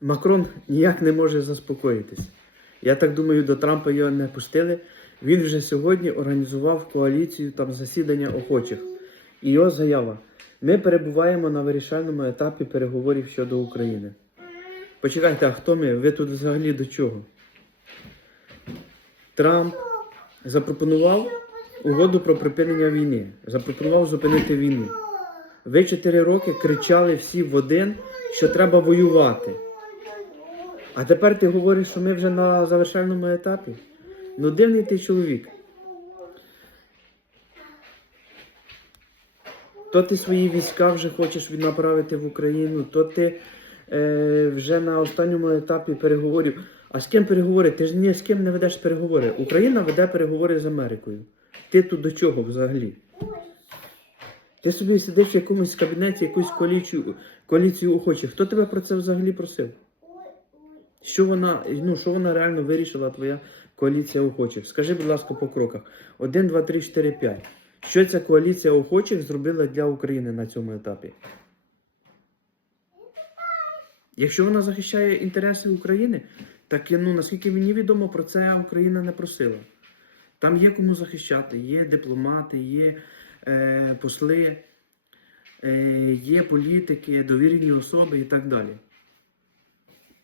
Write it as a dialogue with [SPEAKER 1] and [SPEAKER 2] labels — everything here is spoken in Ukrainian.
[SPEAKER 1] Макрон ніяк не може заспокоїтись. Я так думаю, до Трампа його не пустили. Він вже сьогодні організував коаліцію там засідання охочих. І його заява: ми перебуваємо на вирішальному етапі переговорів щодо України. Почекайте, а хто ми? Ви тут взагалі до чого? Трамп запропонував угоду про припинення війни, запропонував зупинити війну. Ви чотири роки кричали всі в один, що треба воювати. А тепер ти говориш, що ми вже на завершальному етапі. Ну, дивний ти чоловік. То ти свої війська вже хочеш віднаправити в Україну, то ти е, вже на останньому етапі переговорів. А з ким переговори? Ти ж ні з ким не ведеш переговори. Україна веде переговори з Америкою. Ти тут до чого взагалі? Ти собі сидиш в якомусь кабінеті, якусь коаліцію, коаліцію охочих. Хто тебе про це взагалі просив? Що вона, ну, що вона реально вирішила, твоя коаліція охочих? Скажи, будь ласка, по кроках. 1, 2, 3, 4, 5. Що ця коаліція охочих зробила для України на цьому етапі? Якщо вона захищає інтереси України, так ну, наскільки мені відомо, про це Україна не просила. Там є кому захищати, є дипломати, є е, посли, е, є політики, довірені особи і так далі.